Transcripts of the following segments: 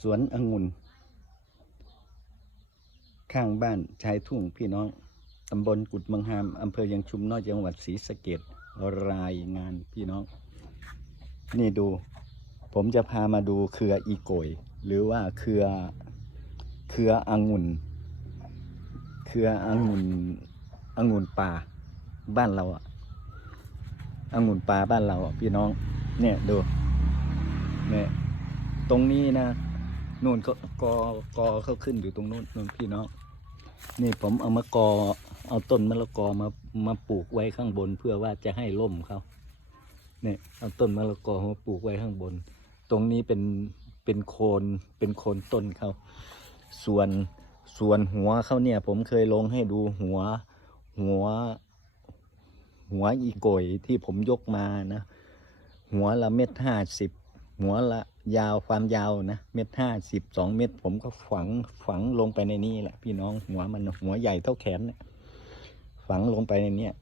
สวนองุ่น ข้างบ้านชายทุ่งพี่น้อง ตำบลกุดมังหาม อำเภอยังชุมน้อยจังหวัดศรีสะเกดรายงานพี่น้อง นี่ดู ผมจะพามาดูเครืออีโกย หรือว่าเครือเครือองุ่น เครือองุ่นองุ่นป่าบ้านเราอะองุ่นป่าบ้านเราอะพี่น้อง เนี่ยดูเนี่ยตรงนี้นะ นู่นก็กอกอเขาขึ้นอยู่ตรงนู้นนู่นพี่น้องนี่ผมเอามากอเอาต้นมะละกอมามาปลูกไว้ข้างบน เพื่อว่าจะให้ร่มเขาเนี่ยเอาต้นมะละกอมาปลูกไว้ข้างบน ตรงนี้เป็นเป็นโคนเป็นโคนต้นเขาส่วนส่วนหัวเขาเนี่ย ผมเคยลงให้ดูหัว หัว หัวอีโกยที่ผมยกมานะ หัวละเม็ดห้าสิบหัวละ ยาวความยาวนะเม็ดห้าสิบสองเม็ดผมก็ฝังฝังลงไปในนี้แหละ พี่น้องหัวมันหัวใหญ่เท่าแขนเนี่ยฝังลงไปในเนี้ย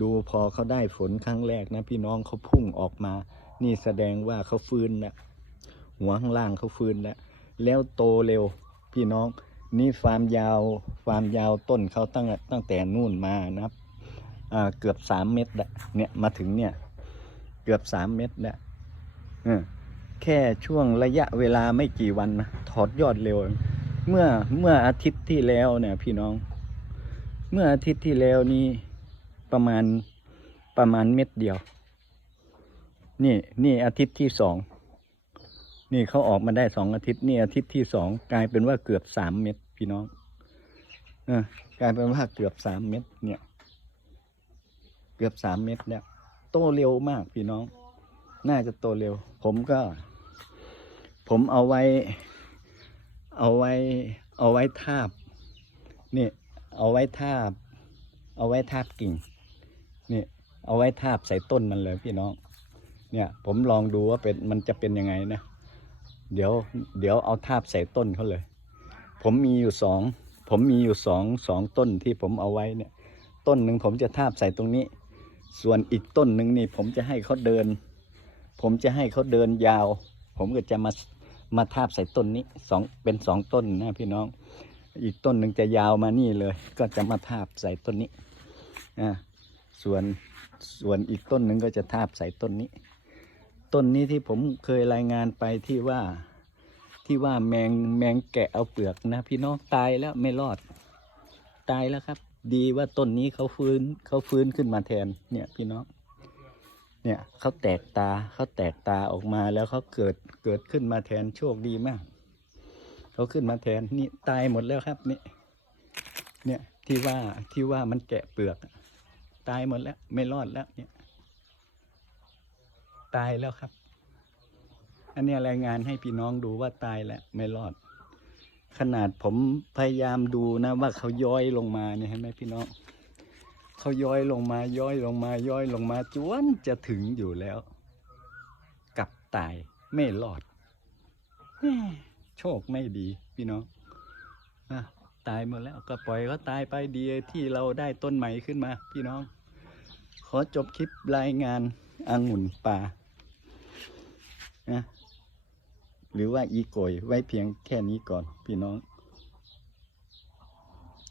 ดูพอเขาได้ฝนครั้งแรกนะ พี่น้องเขาพุ่งออกมา นี่แสดงว่าเขาฟื้นแล้วหัวข้างล่างเขาฟื้นแล้วแล้วโตเร็ว พี่น้อง นี่ความยาวความยาวต้นเขาตั้งตั้งแต่นู่นมานะเกือบสามเมตรเนี่ยมาถึงเนี่ย เกือบสามเมตรแล้วเออ แค่ช่วงระยะเวลาไม่กี่วันนะถอดยอดเร็ว เมื่อเมื่ออาทิตย์ที่แล้วเนี่ยพี่น้อง เมื่ออาทิตย์ที่แล้วนี้ประมาณประมาณเม็ดเดียว นี่นี่อาทิตย์ที่สองนี่เขาออกมาได้สองอาทิตย์นี่อาทิตย์ที่สองกลายเป็นว่าเกือบสามเม็ดพี่น้องเออกลายเป็นว่าเกือบสามเม็ดเนี่ย เกือบสามเม็ดแล้วโตเร็วมากพี่น้อง น่าจะโตเร็ว ผมก็ ผมเอาไว้ เอาไว้ เอาไว้ทาบ นี่ เอาไว้ทาบ เอาไว้ทาบกิ่ง นี่ เอาไว้ทาบใส่ต้นมันเลยพี่น้อง เนี่ย ผมลองดูว่าเป็น มันจะเป็นยังไงนะ เดี๋ยว เดี๋ยวเอาทาบใส่ต้นเขาเลย ผมมีอยู่สอง ผมมีอยู่สองสองต้นที่ผมเอาไว้เนี่ย ต้นหนึ่งผมจะทาบใส่ตรงนี้ ส่วนอีกต้นหนึ่งนี่ผมจะให้เขาเดิน ผมจะให้เขาเดินยาว ผมก็จะมามาทาบใส่ต้นนี้สองเป็นสองต้นนะพี่น้อง อีกต้นหนึ่งจะยาวมานี่เลย ก็จะมาทาบใส่ต้นนี้อ่าส่วนส่วนอีกต้นหนึ่งก็จะทาบใส่ต้นนี้ ต้นนี้ที่ผมเคยรายงานไปที่ว่าที่ว่าแมงแมงแกะเอาเปลือกนะ พี่น้องตายแล้วไม่รอด ตายแล้วครับ ดีว่าต้นนี้เขาฟื้นเขาฟื้นขึ้นมาแทนเนี่ยพี่น้อง เนี่ยเขาแตกตาเขาแตกตาออกมาแล้วเขาเกิดเกิดขึ้นมาแทนโชคดีมากเขาขึ้นมาแทนนี่ตายหมดแล้วครับนี่เนี่ยที่ว่าที่ว่ามันแกะเปลือกตายหมดแล้วไม่รอดแล้วเนี่ย ตายแล้วครับ อันนี้รายงานให้พี่น้องดูว่าตายแล้วไม่รอด ขนาดผมพยายามดูนะว่าเขาย้อยลงมาเนี่ยเห็นไหมพี่น้อง เขาย้อยลงมาย้อยลงมาย้อยลงมาจวนจะถึงอยู่แล้วกลับตายไม่รอดโชคไม่ดีพี่น้องอะตายหมดแล้วก็ปล่อยเขาตายไปดีที่เราได้ต้นใหม่ขึ้นมา พี่น้อง ขอจบคลิปรายงานองุ่นป่านะหรือว่าอีโกยไว้เพียงแค่นี้ก่อนพี่น้อง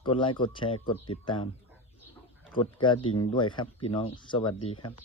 กดไลค์กดแชร์กดติดตาม กดกระดิ่งด้วยครับ พี่น้องสวัสดีครับ